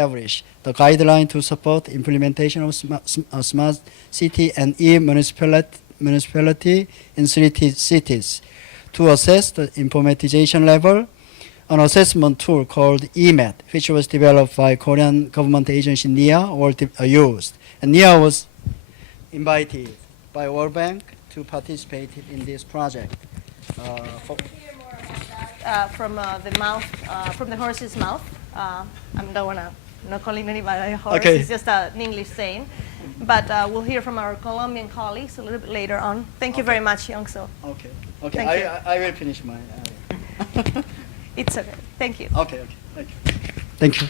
establish the guideline to support implementation of smart city and e-municipality in cities. To assess the informatization level, an assessment tool called EMAT, which was developed by Korean government agency NIA, was used. And NIA was invited by World Bank to participate in this project. From the horse's mouth. I don't want to, not calling anybody a horse, Okay. It's just an English saying. But we'll hear from our Colombian colleagues a little bit later on. Thank you very much, Youngso. Okay. Thank you. I will finish my. It's okay. Thank you. Okay. Thank you. Thank you.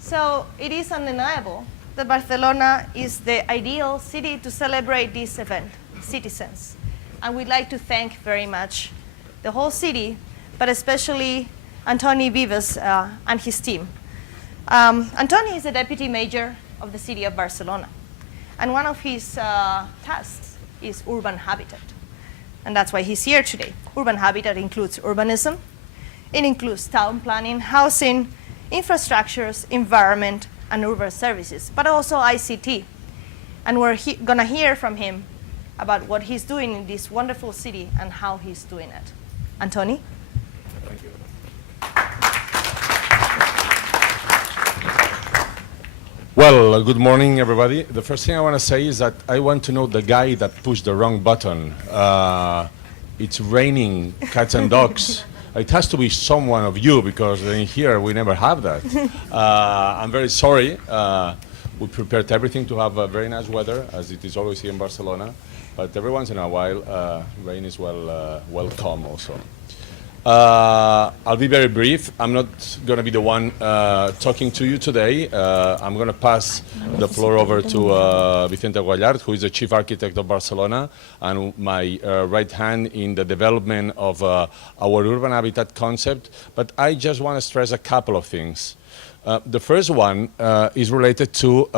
So it is undeniable that Barcelona is the ideal city to celebrate this event, CitiSense. And we'd like to thank very much the whole city, but especially Antoni Vives and his team. Antoni is the deputy mayor of the city of Barcelona. And one of his tasks is urban habitat. And that's why he's here today. Urban habitat includes urbanism. It includes town planning, housing, infrastructures, environment, and urban services, but also ICT. And we're going to hear from him about what he's doing in this wonderful city and how he's doing it. Antoni? Thank you. Well, good morning, everybody. The first thing I want to say is that I want to know the guy that pushed the wrong button. It's raining cats and dogs. It has to be someone of you, because in here we never have that. I'm very sorry. We prepared everything to have very nice weather, as it is always here in Barcelona. But every once in a while, rain is welcome also. I'll be very brief. I'm not going to be the one talking to you today. I'm going to pass the floor over to Vicente Guallart, who is the chief architect of Barcelona and my right hand in the development of our urban habitat concept. But I just want to stress a couple of things. The first one is related to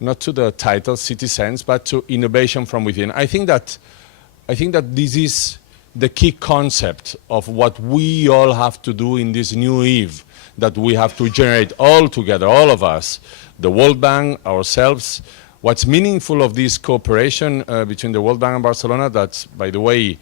not to the title CitiSense, but to innovation from within. I think that this is the key concept of what we all have to do in this new eve that we have to generate all together, all of us, the World Bank, ourselves. What's meaningful of this cooperation between the World Bank and Barcelona, that's, by the way,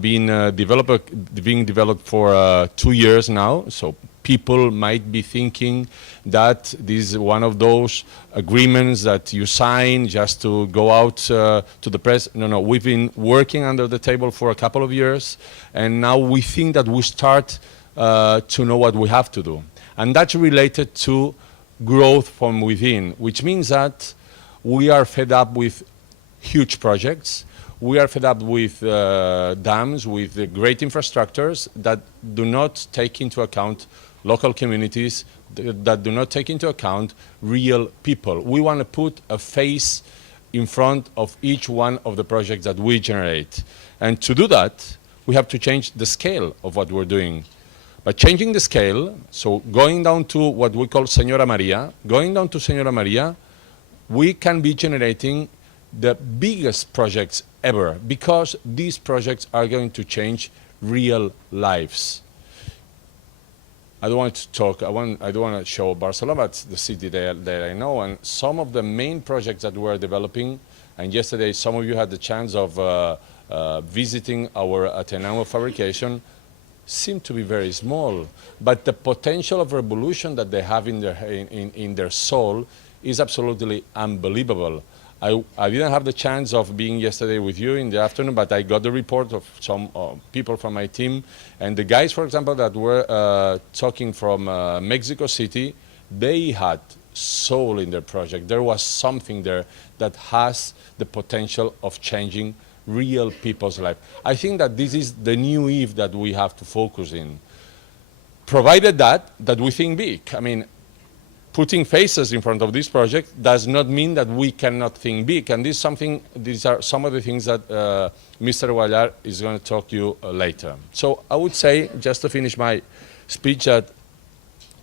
being developed for 2 years now, so people might be thinking that this is one of those agreements that you sign just to go out to the press. No, we've been working under the table for a couple of years, and now we think that we start to know what we have to do. And that's related to growth from within, which means that we are fed up with huge projects. We are fed up with dams, with great infrastructures that do not take into account local communities, that do not take into account real people. We want to put a face in front of each one of the projects that we generate. And to do that, we have to change the scale of what we're doing. By changing the scale, so going down to what we call Señora Maria, we can be generating the biggest projects ever, because these projects are going to change real lives. I don't want to talk, I don't want to show Barcelona, but it's the city that I know, and some of the main projects that we're developing, and yesterday some of you had the chance of visiting our Ateneo fabrication, seem to be very small, but the potential of revolution that they have in their soul is absolutely unbelievable. I didn't have the chance of being yesterday with you in the afternoon, but I got the report of some people from my team. And the guys, for example, that were talking from Mexico City, they had soul in their project. There was something there that has the potential of changing real people's life. I think that this is the new Eve that we have to focus in. Provided that we think big. I mean, putting faces in front of this project does not mean that we cannot think big. And these are some of the things that Mr. Guallart is going to talk to you later. So I would say, just to finish my speech, that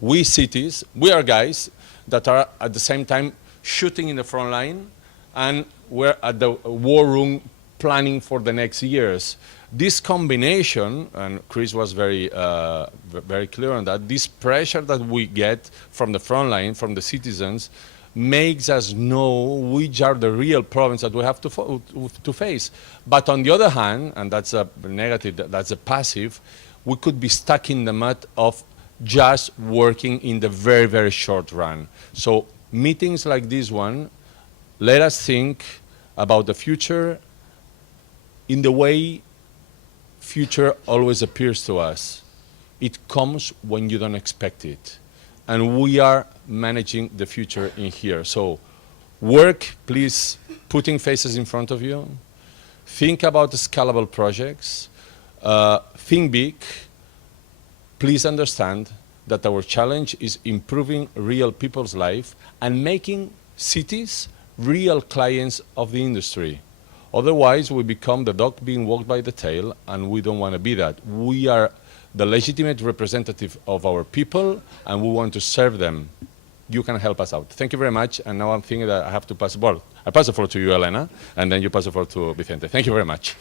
we cities, we are guys that are at the same time shooting in the front line, and we're at the war room planning for the next years. this combination, and Chris was very clear on that, this pressure that we get from the front line, from the citizens, makes us know which are the real problems that we have to face. But on the other hand, and that's a negative, that's a passive, we could be stuck in the mud of just working in the very, very short run. So meetings like this one let us think about the future in the way future always appears to us. It comes when you don't expect it. And we are managing the future in here. So work, please, putting faces in front of you. Think about the scalable projects. Think big. Please understand that our challenge is improving real people's life and making cities real clients of the industry. Otherwise, we become the dog being walked by the tail, and we don't want to be that. We are the legitimate representative of our people, and we want to serve them. You can help us out. Thank you very much. And now I'm thinking that I have to pass the ball. I pass the floor to you, Elena, and then you pass the floor to Vicente. Thank you very much.